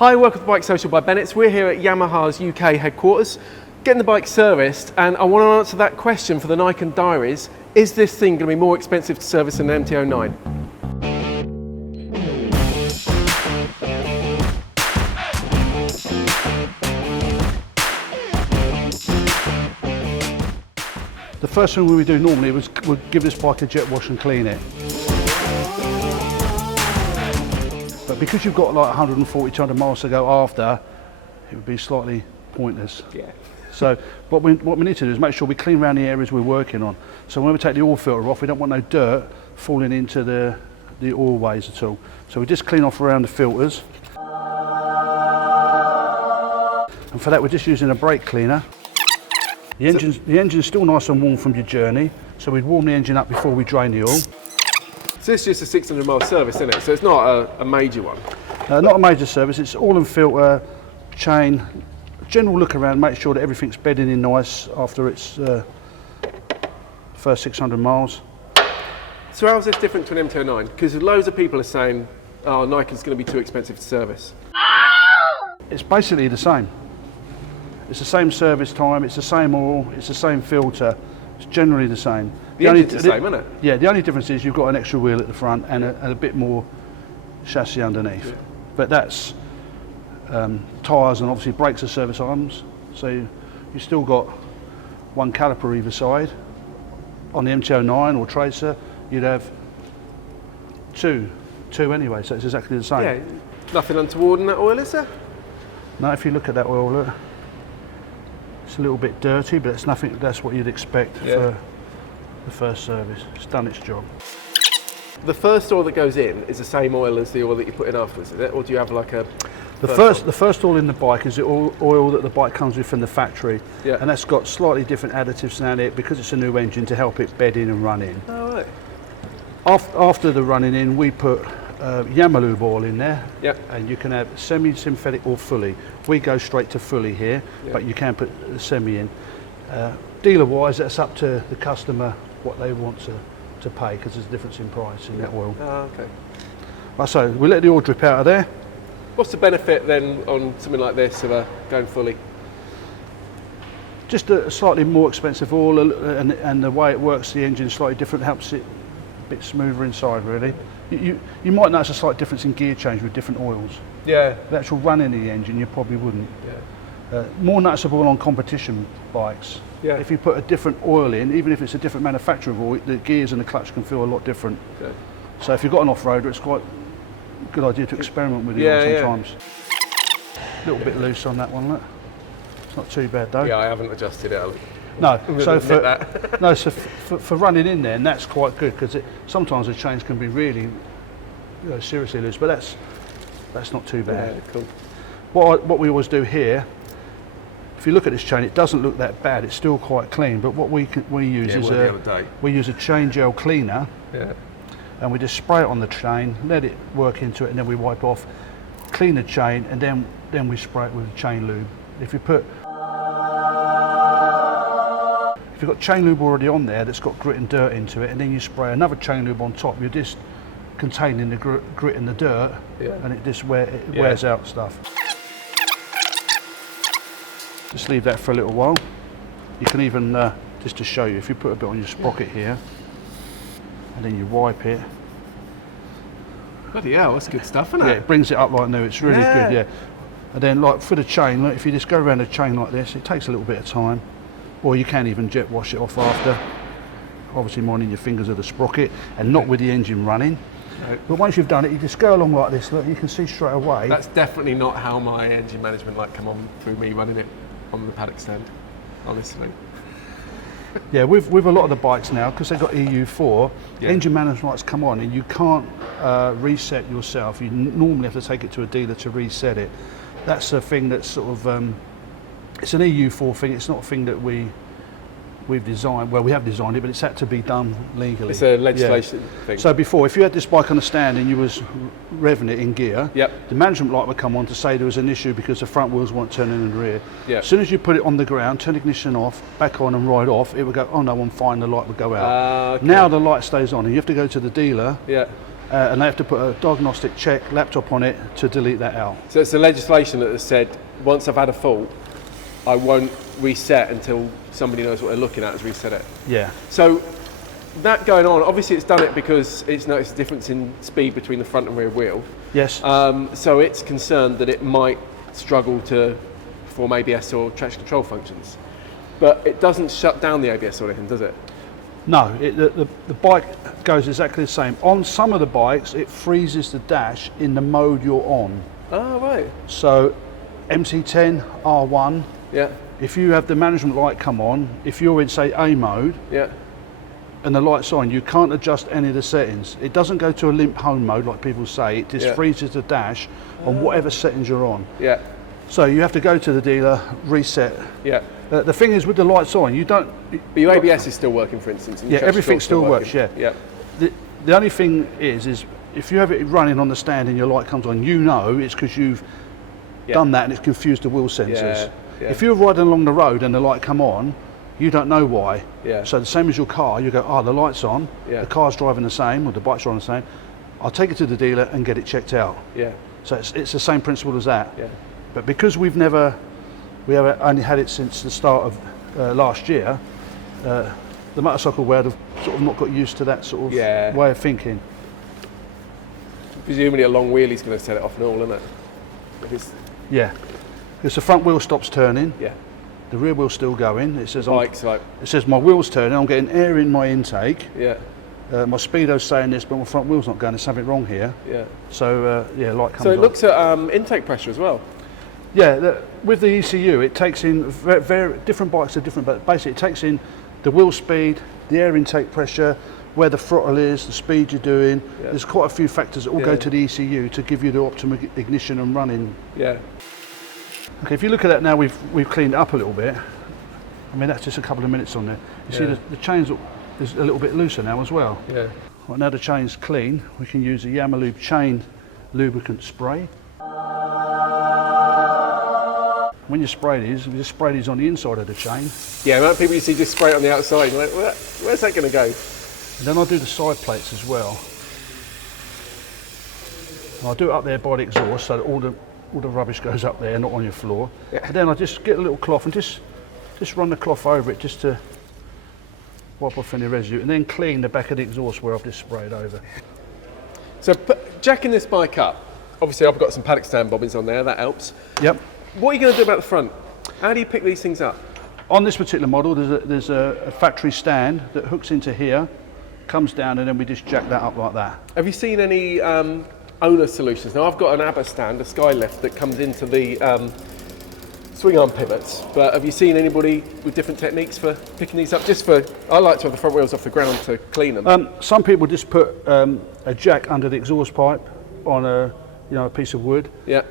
Hi, welcome to Bike Social by Bennett's. We're here at Yamaha's UK headquarters, getting the bike serviced, and I want to answer that question for the Niken Diaries. Is this thing going to be more expensive to service than an MT-09? The first thing we would do normally was give this bike a jet wash and clean it. But because you've got like 140, 200 miles to go after, it would be slightly pointless. Yeah. So what we need to do is make sure we clean around the areas we're working on. So when we take the oil filter off, we don't want no dirt falling into the oil ways at all. So we just clean off around the filters. And for that we're just using a brake cleaner. The engine's still nice and warm from your journey, so we'd warm the engine up before we drain the oil. So it's just a 600 mile service, isn't it? So it's not a major one? Not a major service, it's oil and filter, chain, general look around, make sure that everything's bedding in nice after its first 600 miles. So how is this different to an MT-09? Because loads of people are saying, oh, Niken's going to be too expensive to service. It's basically the same. It's the same service time, it's the same oil, it's the same filter, it's generally the same. The engine's the same, isn't it? Yeah, the only difference is you've got an extra wheel at the front and a bit more chassis underneath. Yeah. But that's tyres and obviously brakes are service arms, so you've still got one caliper either side. On the MT-09 or Tracer, you'd have two anyway, so it's exactly the same. Yeah, nothing untoward in that oil, is there? No, if you look at that oil, look. It's a little bit dirty, but it's nothing. That's what you'd expect for the first service. It's done its job. The first oil that goes in is the same oil as the oil that you put in afterwards, is it? Or do you have like a... The first oil in the bike is the oil that the bike comes with from the factory. Yeah. And that's got slightly different additives in it because it's a new engine to help it bed in and run in. Oh, right. After the running in, we put Yamaha oil in there, and you can have semi-synthetic or fully. We go straight to fully here, but you can put semi in. Dealer-wise, that's up to the customer what they want to pay because there's a difference in price in that oil. Oh, okay. Right, so we let the oil drip out of there. What's the benefit then on something like this of going fully? Just a slightly more expensive oil, and the way it works, the engine is slightly different, helps it a bit smoother inside really. You might notice a slight difference in gear change with different oils. Yeah. The actual running of the engine, you probably wouldn't. Yeah. More noticeable on competition bikes. Yeah. If you put a different oil in, even if it's a different manufacturer of oil, the gears and the clutch can feel a lot different. Okay. So if you've got an off-roader, it's quite a good idea to experiment with the oil sometimes. A little bit loose on that one, look. It's not too bad though. Yeah, I haven't adjusted it. No, so for running in there, and that's quite good because sometimes the chains can be really seriously loose, but that's not too bad. Yeah, cool. What we always do here, if you look at this chain, it doesn't look that bad. It's still quite clean. But what we use is a chain gel cleaner, and we just spray it on the chain, let it work into it, and then we wipe off, clean the chain, and then we spray it with chain lube. If you've got chain lube already on there that's got grit and dirt into it, and then you spray another chain lube on top, you're just containing the grit and the dirt, and it just wears out stuff. Just leave that for a little while. You can even, just to show you, if you put a bit on your sprocket here, and then you wipe it. Bloody hell, that's good stuff, isn't it? Yeah, it brings it up like new, it's really good, yeah. And then like for the chain, look, if you just go around the chain like this, it takes a little bit of time. Or you can even jet wash it off after. Obviously minding your fingers of the sprocket and not with the engine running. Right. But once you've done it, you just go along like this, look, you can see straight away. That's definitely not how my engine management come on through me running it on the paddock stand, honestly. Yeah, with a lot of the bikes now, because they've got EU4, engine management lights come on and you can't reset yourself. You normally have to take it to a dealer to reset it. That's a thing that's sort of, it's an EU4 thing, it's not a thing that we've designed, well we have designed it, but it's had to be done legally. It's a legislation thing. So before, if you had this bike on the stand and you was revving it in gear, the management light would come on to say there was an issue because the front wheels weren't turning in the rear. As soon as you put it on the ground, turn the ignition off, back on and ride off, it would go, oh no, I'm fine, the light would go out. Now the light stays on and you have to go to the dealer and they have to put a diagnostic check laptop on it to delete that out. So it's the legislation that has said, once I've had a fault, I won't reset until somebody knows what they're looking at has reset it. Yeah. So that going on, obviously it's done it because it's noticed a difference in speed between the front and rear wheel. Yes. So it's concerned that it might struggle to perform ABS or traction control functions. But it doesn't shut down the ABS or anything, does it? No, the bike goes exactly the same. On some of the bikes, it freezes the dash in the mode you're on. Oh, right. So MC10, R1, Yeah, if you have the management light come on, if you're in, say, A mode, yeah, and the light's on, you can't adjust any of the settings. It doesn't go to a limp home mode like people say, it just Yeah. freezes the dash on whatever settings you're on. yeah, So you have to go to the dealer, reset. yeah. The thing is with the lights on, you don't... But your ABS is still working, for instance. And your Yeah, traction everything control's still working. works, yeah. Yeah, The only thing is if you have it running on the stand and your light comes on, you know it's because you've done that and it's confused the wheel sensors. Yeah, yeah. If you're riding along the road and the light come on, you don't know why. Yeah. So the same as your car, you go, oh, the light's on, Yeah. the car's driving the same, or the bike's driving the same. I'll take it to the dealer and get it checked out. yeah, So it's the same principle as that. yeah. But because we have only had it since the start of last year, the motorcycle world have sort of not got used to that sort of Yeah. way of thinking. Presumably a long wheelie's going to set it off and all, isn't it? If it's, Yeah, because the front wheel stops turning, yeah. the rear wheel's still going. It says Bike's like, it says my wheel's turning. I'm getting air in my intake. yeah, My speedo's saying this, but my front wheel's not going. There's something wrong here. yeah. So yeah, light comes So it on. looks at intake pressure as well. Yeah, with the ECU, it takes in very different bikes are different, but basically it takes in the wheel speed, the air intake pressure, where the throttle is, the speed you're doing. Yeah. There's quite a few factors that all go Yeah. to the ECU to give you the optimum ignition and running. Yeah, Okay, if you look at that now, we've cleaned it up a little bit. I mean, that's just a couple of minutes on there. You see Yeah. the chains is a little bit looser now as well. yeah. Right, now the chain's clean, we can use the Yamaha chain lubricant spray. When you spray these, we just spray these on the inside of the chain. Yeah, amount of people you see just spray it on the outside. You're like, where's that going to go? And then I'll do the side plates as well. And I'll do it up there by the exhaust so that all the rubbish goes up there, not on your floor. Yeah. And then I just get a little cloth and just run the cloth over it just to wipe off any residue, and then clean the back of the exhaust where I've just sprayed over. So jacking this bike up, obviously I've got some paddock stand bobbins on there, that helps. Yep. What are you going to do about the front? How do you pick these things up? On this particular model, there's a factory stand that hooks into here, comes down, and then we just jack that up like that. Have you seen any owner solutions? Now I've got an ABBA stand, a skylift that comes into the swing arm pivots, but have you seen anybody with different techniques for picking these up? I like to have the front wheels off the ground to clean them. Some people just put a jack under the exhaust pipe on a piece of wood. Yeah.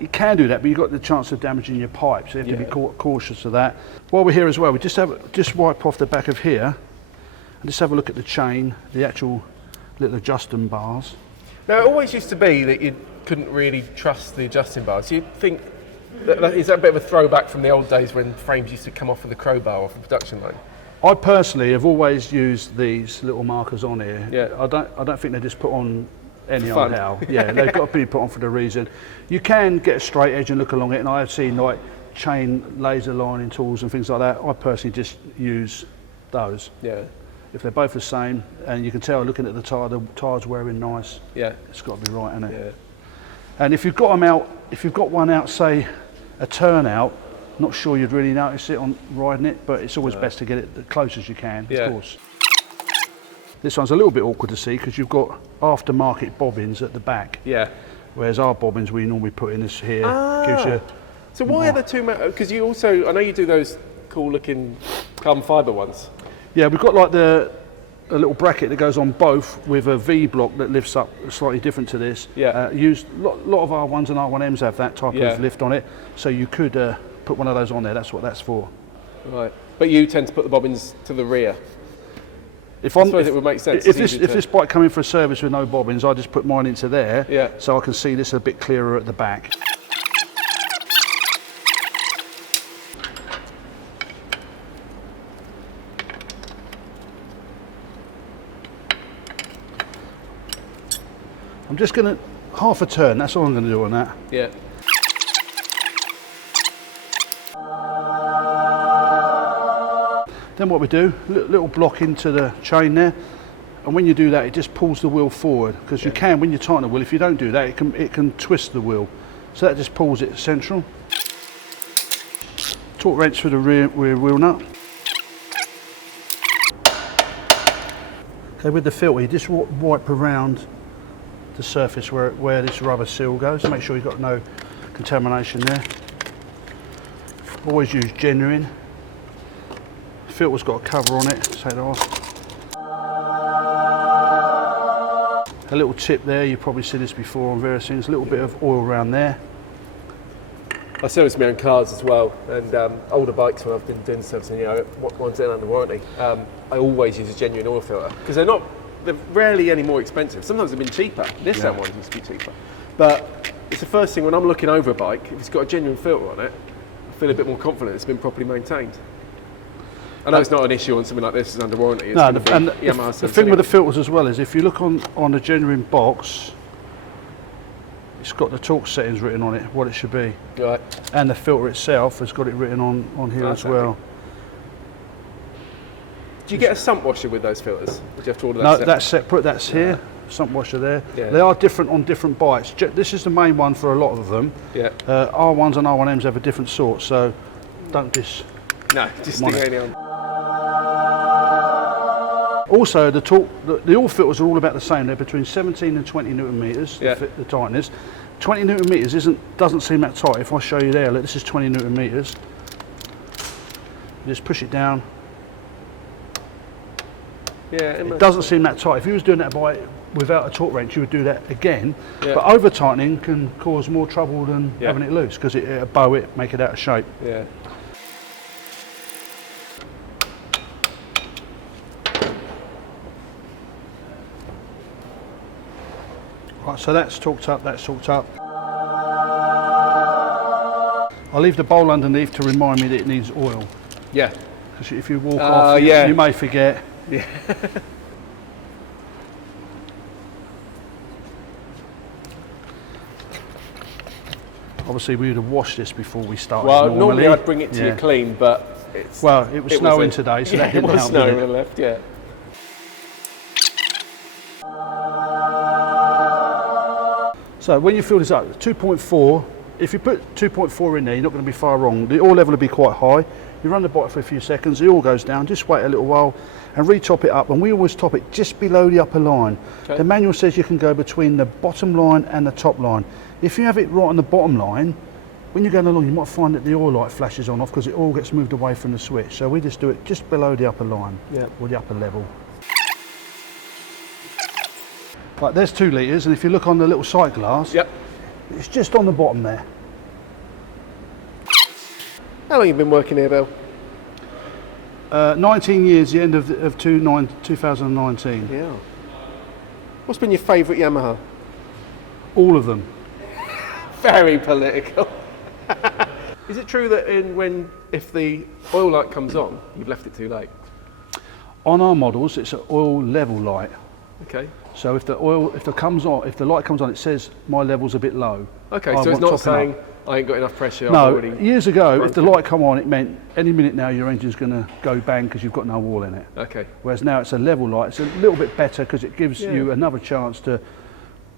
You can do that, but you've got the chance of damaging your pipe, so you have to be cautious of that. While we're here as well, we just wipe off the back of here and just have a look at the chain, the actual little adjusting bars. Now it always used to be that you couldn't really trust the adjusting bars. You'd think, is that a bit of a throwback from the old days when frames used to come off with a crowbar off the production line? I personally have always used these little markers on here. Yeah. I don't think they're just put on any Fun. old how. Yeah, they've got to be put on for the reason. You can get a straight edge and look along it, and I have seen like chain laser lining tools and things like that. I personally just use those. Yeah. If they're both the same, and you can tell looking at the tire's wearing nice, Yeah. it's got to be right, hasn't it? Yeah. And if you've got one out, say a turnout, not sure you'd really notice it on riding it, but it's always best to get it as close as you can, Yeah. of course. This one's a little bit awkward to see because you've got aftermarket bobbins at the back, Yeah. whereas our bobbins we normally put in this here. Ah. Gives you, So why are the two? Because you also, I know you do those cool-looking carbon fibre ones. yeah, we've got like a little bracket that goes on both with a V block that lifts up slightly different to this. Yeah. Used lot of R1s and R1Ms have that type Yeah. of lift on it, so you could put one of those on there. That's what that's for. Right. But you tend to put the bobbins to the rear. If I suppose it would make sense. If It's easier if to- this bike come in for a service with no bobbins, I just put mine into there, Yeah. so I can see this a bit clearer at the back. I'm just going to half a turn, that's all I'm going to do on that. Yeah. Then what we do, little block into the chain there, and when you do that it just pulls the wheel forward, because you can, when you tighten the wheel, if you don't do that it can twist the wheel, so that just pulls it central. Torque wrench for the rear wheel nut. Okay, with the filter you just wipe around the surface where this rubber seal goes, make sure you've got no contamination there. Always use genuine. Filter's got a cover on it, take that off. A little tip there, you've probably seen this before on various things, a little bit of oil around there. I service my own cars as well, and older bikes when I've been doing servicing, you know, ones that are under warranty, I always use a genuine oil filter, because they're rarely any more expensive. Sometimes they've been cheaper. This one used to be cheaper. But it's the first thing when I'm looking over a bike, if it's got a genuine filter on it, I feel a bit more confident it's been properly maintained. I know it's not an issue on something like this, it's under warranty. It's no, the thing with the filters as well is if you look on the genuine box, it's got the torque settings written on it, what it should be. Right. And the filter itself has got it written on here as well. Do you get a sump washer with those filters? Or do you have to order that? No, separate? that's separate, that's here. Sump washer there. Yeah. They are different on different bikes. This is the main one for a lot of them. Yeah. R1s and R1Ms have a different sort, so don't just... No, just stick any on. Also, the oil filters are all about the same. They're between 17 and 20 newton meters, the tightness. 20 newton meters doesn't seem that tight. If I show you there, look, this is 20 newton meters. You just push it down. Yeah, it doesn't seem that tight. If you was doing that without a torque wrench, you would do that again. Yeah. But over tightening can cause more trouble than having it loose, because it'll bow it, make it out of shape. Yeah. Right, so that's torqued up, that's torqued up. I'll leave the bowl underneath to remind me that it needs oil. Yeah. Because if you walk off, you may forget. Yeah. Obviously, we would have washed this before we started. Well, normally I'd bring it to you clean, but it's... Well, it was snowing today, so that didn't help. It was snowing on the left, yeah. So when you fill this up, 2.4, if you put 2.4 in there, you're not going to be far wrong. The oil level will be quite high. You run the bike for a few seconds, the oil goes down, just wait a little while and re-top it up. And we always top it just below the upper line. Okay. The manual says you can go between the bottom line and the top line. If you have it right on the bottom line, when you're going along, you might find that the oil light flashes on off because it all gets moved away from the switch. So we just do it just below the upper line, or the upper level. Right, there's 2 litres, and if you look on the little sight glass, it's just on the bottom there. How long have you been working here, Bill? 19 years, the end of 2019. Yeah. What's been your favourite Yamaha? All of them. Very political. Is it true that if the oil light comes on, you've left it too late? On our models, it's an oil level light. Okay. So if the light comes on, it says my level's a bit low. Okay, so it's not saying I ain't got enough pressure. No, years ago, if the light come on, it meant any minute now your engine's going to go bang because you've got no oil in it. Okay. Whereas now it's a level light. It's a little bit better because it gives you another chance to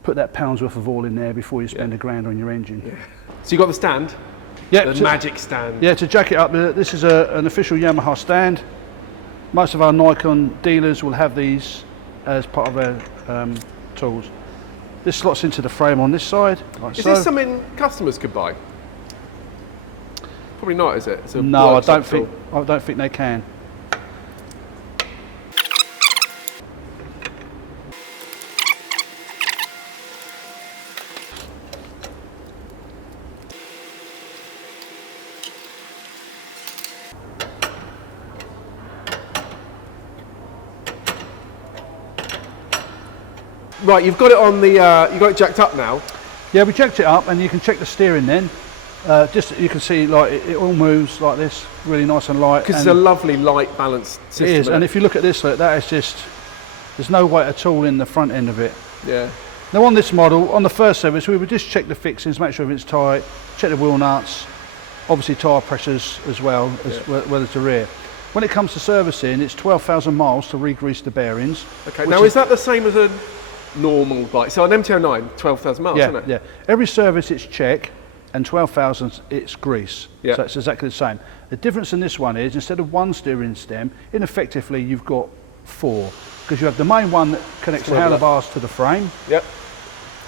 put that pound's worth of oil in there before you spend £1,000 on your engine. Yeah. So you got the stand? Yeah. The magic stand. Yeah, to jack it up, this is an official Yamaha stand. Most of our Niken dealers will have these as part of their tools. This slots into the frame on this side. Like is this something customers could buy? Probably not, is it? It's a no, I don't think they can. Right, you've got it on the, you've got it jacked up now. Yeah, we jacked it up, and you can check the steering then. Just you can see like it all moves like this, really nice and light. Because it's a lovely light balanced system. It is, and if you look at this, look, that is just, there's no weight at all in the front end of it. Yeah. Now on this model, on the first service, we would just check the fixings, make sure everything's tight, check the wheel nuts, obviously tyre pressures as well as the rear. When it comes to servicing, it's 12,000 miles to re-grease the bearings. Okay, now is that the same as a normal bike? So an MT-09, 12,000 miles, isn't it? Yeah. Every service it's check, and 12,000 it's grease. Yeah. So it's exactly the same. The difference in this one is, instead of one steering stem, effectively you've got 4. Because you have the main one that connects the handlebars to the frame. Yep.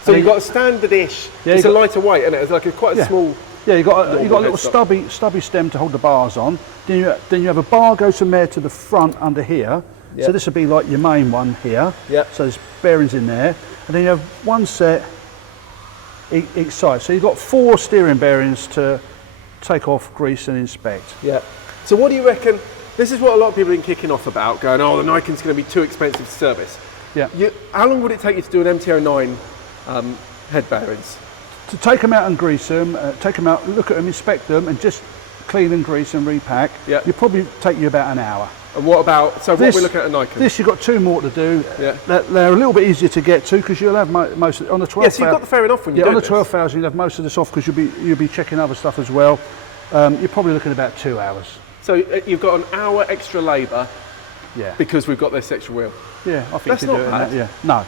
So you've got a standard-ish, it's a lighter weight, isn't it? It's like quite a small... Yeah, you've got a little stubby stem to hold the bars on. Then you have a bar goes from there to the front under here. Yep. So this would be like your main one here. Yep. So there's bearings in there. And then you have one set each side. So you've got 4 steering bearings to take off, grease and inspect. Yeah. So what do you reckon, this is what a lot of people have been kicking off about, going, oh, the Niken's going to be too expensive to service. Yeah. How long would it take you to do an MT-09 head bearings? To take them out and grease them, take them out, look at them, inspect them, and just clean and grease and repack, you probably take you about an hour. And what about, so what we're looking at a Niken? This you've got 2 more to do. Yeah. They're a little bit easier to get to because you'll have most of, on the 12,000. Yes, you've got the fair enough when you do on the this. 12,000 you'll have most of this off because you'll be checking other stuff as well. You're probably looking at about 2 hours. So you've got an hour extra labour because we've got this extra wheel. Yeah, I think that's you can not do bad. it. Yeah. No.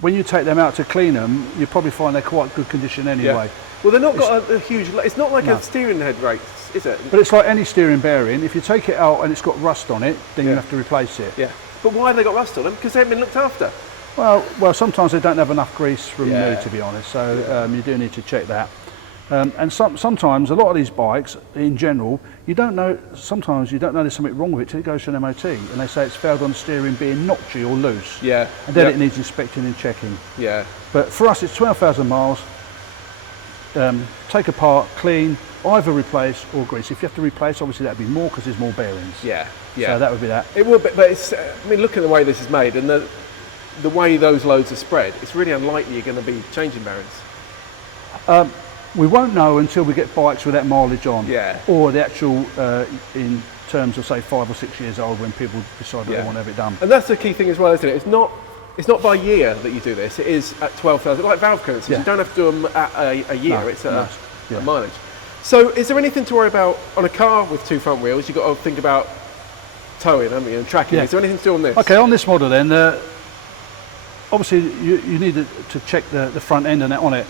When you take them out to clean them, you probably find they're quite good condition anyway. Well, they're not got a huge, it's not like a steering head race, is it? But it's like any steering bearing. If you take it out and it's got rust on it, then you have to replace it. Yeah. But why have they got rust on them? Because they haven't been looked after. Well, sometimes they don't have enough grease from new, to be honest. So you do need to check that. And sometimes a lot of these bikes, in general, you don't know. Sometimes you don't know there's something wrong with it till it goes to an MOT, and they say it's failed on steering being notchy or loose. Yeah. And then it needs inspecting and checking. Yeah. But for us, it's 12,000 miles. Take apart, clean, either replace or grease. If you have to replace, obviously that'd be more because there's more bearings. Yeah. So that would be that. It would be, but it's. I mean, look at the way this is made and the way those loads are spread. It's really unlikely you're going to be changing bearings. We won't know until we get bikes with that mileage on. Yeah. Or the actual, in terms of say 5 or 6 years old when people decide that they want to have it done. And that's the key thing as well, isn't it? It's not by year that you do this. It is at 12,000, like valve clearances. You don't have to do them at a year. It's at a mileage. So is there anything to worry about on a car with 2 front wheels? You've got to think about towing, haven't you, and tracking. Is there anything to do on this? Okay, on this model then, obviously you need to check the front end and that on it.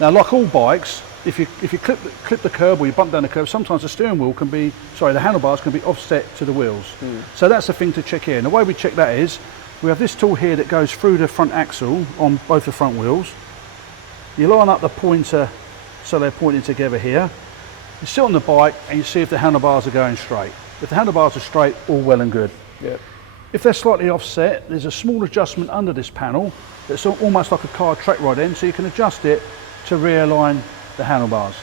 Now, like all bikes, if you clip the curb or you bump down the curb, sometimes the steering wheel the handlebars can be offset to the wheels. So that's the thing to check here. And the way we check that is, we have this tool here that goes through the front axle on both the front wheels. You line up the pointer so they're pointing together here. You sit on the bike and you see if the handlebars are going straight. If the handlebars are straight, all well and good. Yep. If they're slightly offset, there's a small adjustment under this panel that's almost like a car track rod end, so you can adjust it to realign the handlebars.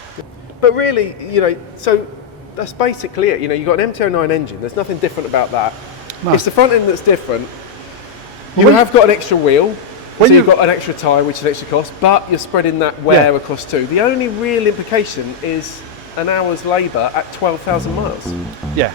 But really, so that's basically it. You've got an MT-09 engine. There's nothing different about that. No. It's the front end that's different. You have got an extra wheel, so you've got an extra tyre, which is extra cost, but you're spreading that wear across 2. The only real implication is an hour's labour at 12,000 miles. Yeah.